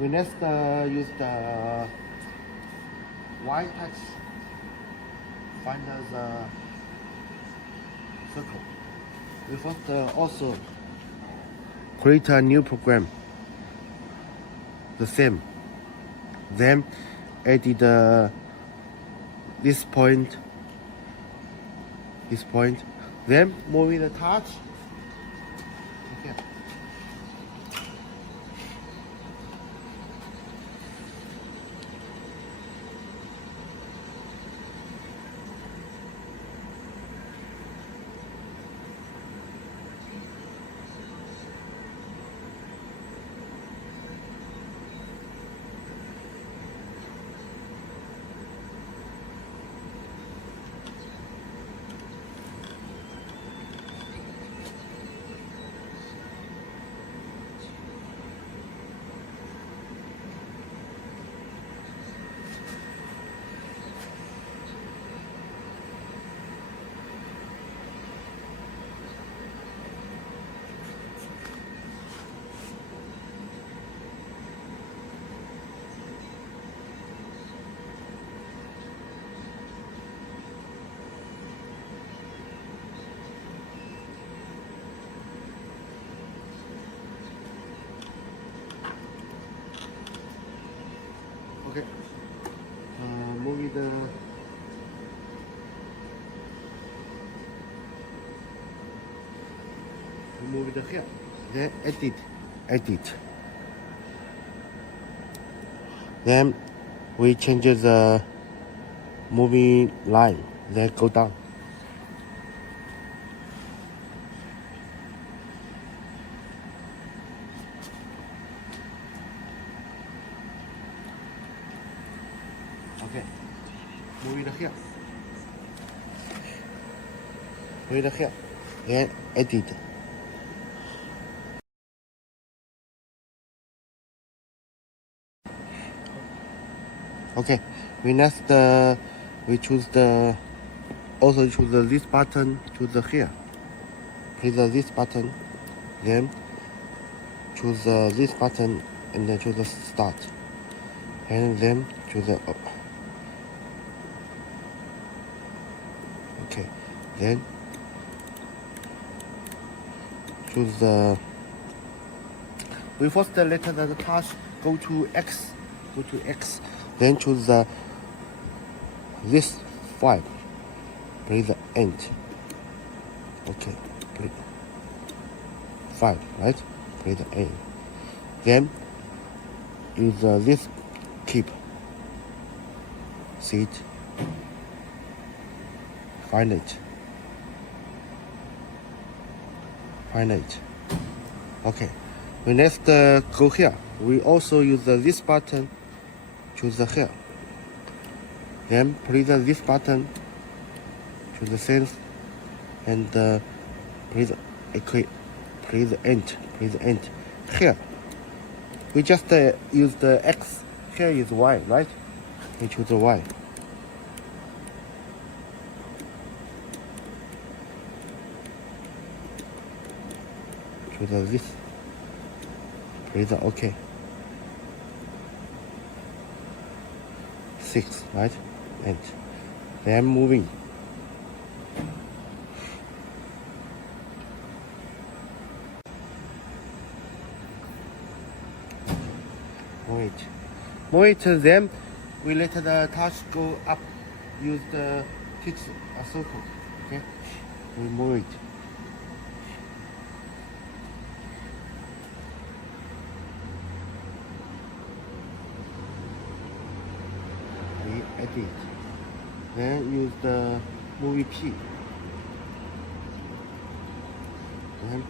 We next use the white touch. Find the circle. We first also create a new program. The same. Then edit this point. Then moving the touch. Okay. Okay. Move the here. Then edit. Then we change the moving line. Then go down. Okay. Move it here. Then edit. Okay. We next we choose this button. Choose here. Press this button. Then choose this button and then choose start. And then choose okay. Then choose we first let the touch go to X. Then choose this 5. Press the end. Okay. Press 5, right? Press the end. Then use this keep. See it. Find it. Okay. We next go here. We also use this button. Choose here. Then press this button. Choose the sense and press the end. Here. We just use the X. Here is Y, right? We choose the Y. Choose this. Press the OK. 6, right? And then moving. Move it. Then we let the touch go up. Use the teach a circle. Okay. We move it. Edit. Then use the movie P. Then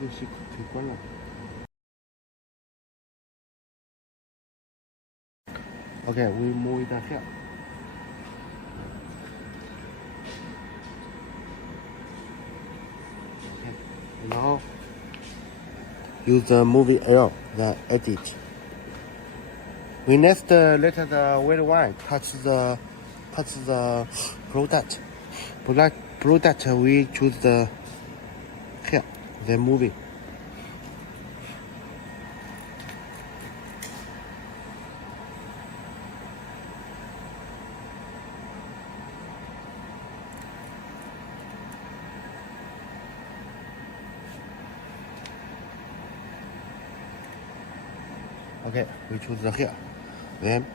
这个是可以关了。Okay, we move it here. Now use the movie L, the edit. We next let the red one touch the touch the product. Product we choose the here, then moving. Okay, we choose the here. Then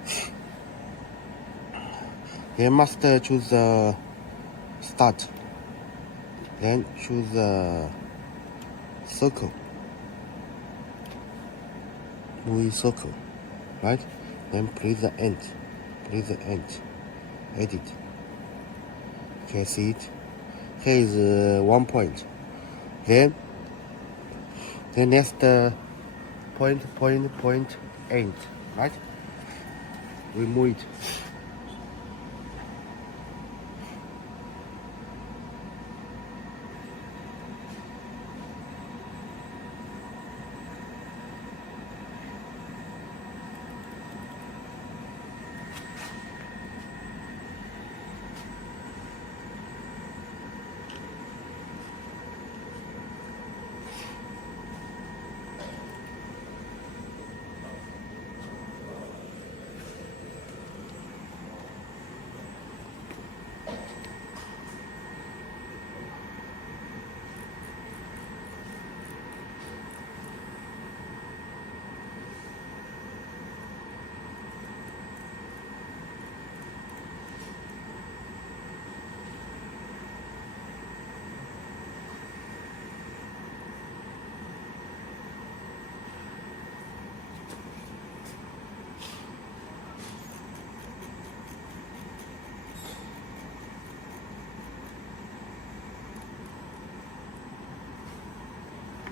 must choose the start. Then choose the circle. Movie circle, right? Then press the end. Press the end. Edit. Okay, see it. Here is 1 point. Then next point end, right? We move it.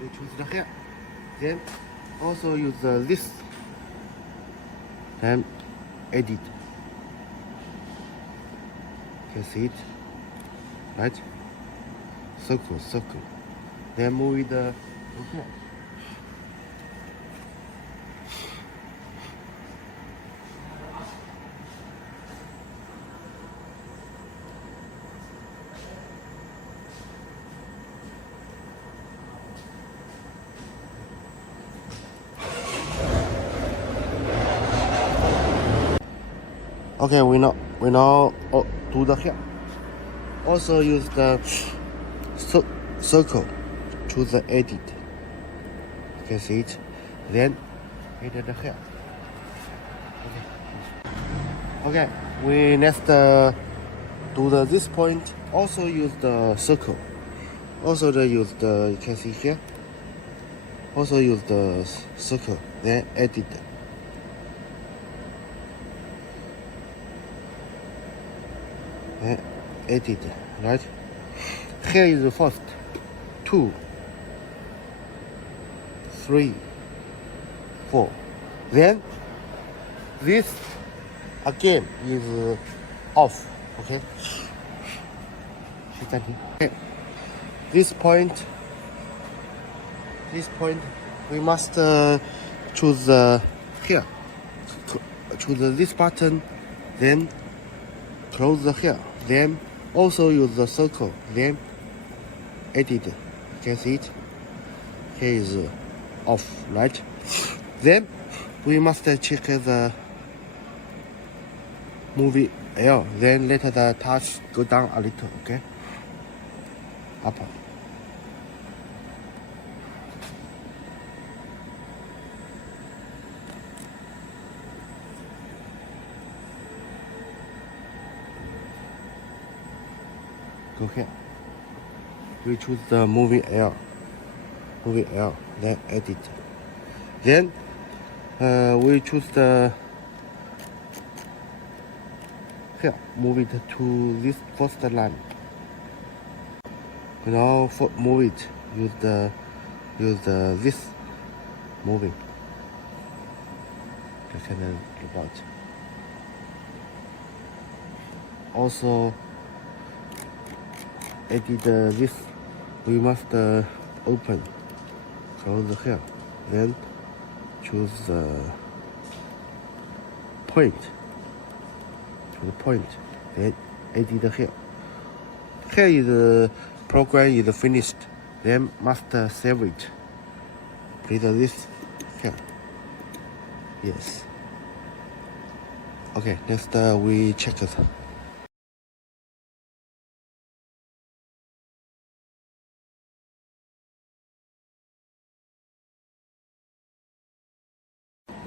We choose the hair. Then also use the list. Then edit. You can see it, right? Circle. Then move with the hair. Okay, we now do the hair. Also use the circle. Choose the edit. You can see it. Then edit the hair. Okay, we next do this point. Also use the circle. Also use the, you can see here. Also use the circle. Then edit. Edit, right? Here is the first 2, 3, 4. Then this again is off. Okay. Okay. This point we must choose here. Choose this button, then close the here. Then also use the circle. Then edit. You can see it. Here is off, right? Then we must check the movie L. Then let the touch go down a little. Okay. Up. Go here. We choose the movie L. Then edit. Then we choose the here. Move it to this first line. Now move it. Use this moving. You can look out. Also edit this. We must open. Close here. Then choose the point. To the point. Then edit here. Here is program is finished. Then must save it. Please this here. Yes. Okay, next we check it.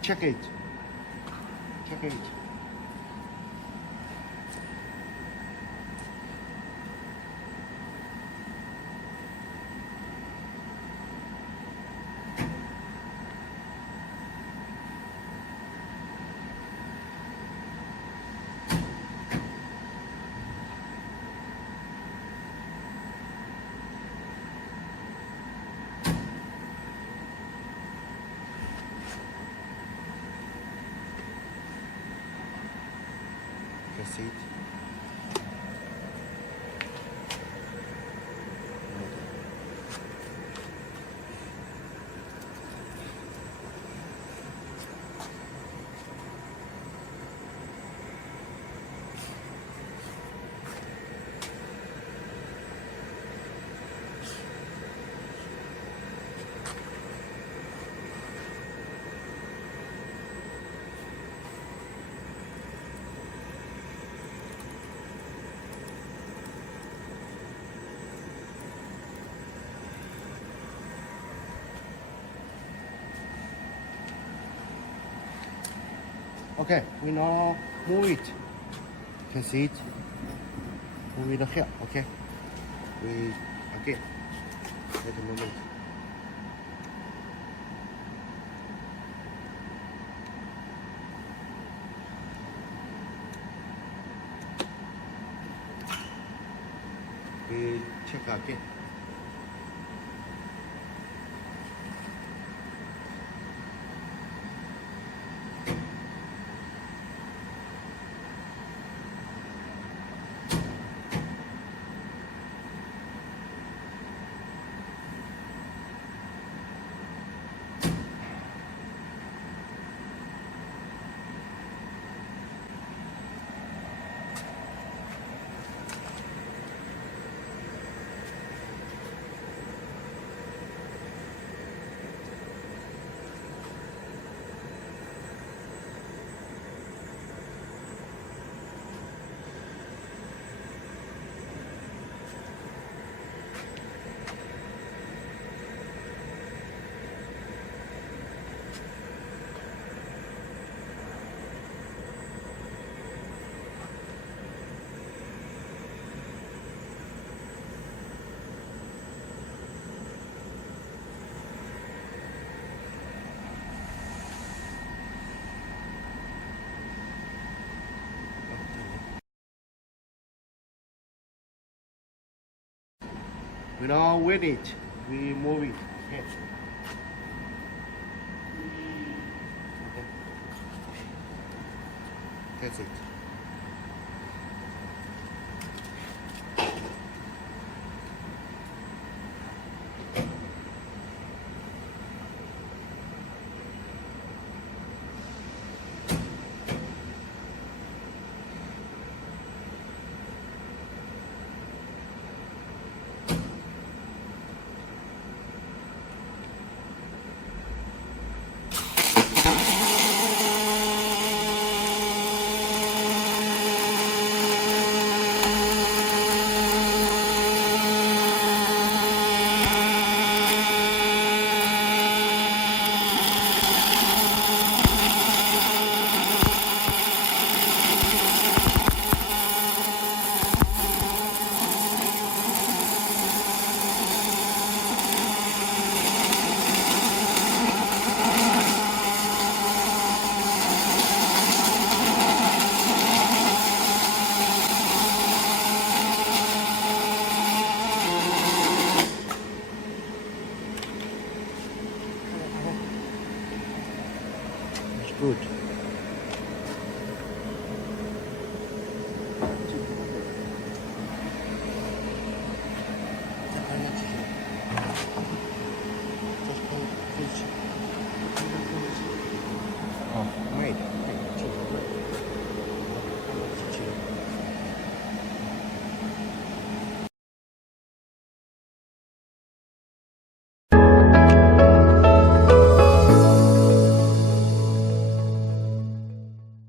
Check it. Check it. That's it. Okay, we now move it. You can see it. Move it here. Okay. We again. Wait a moment. We check again. We now wait it. We move it. Okay. Okay. That's it.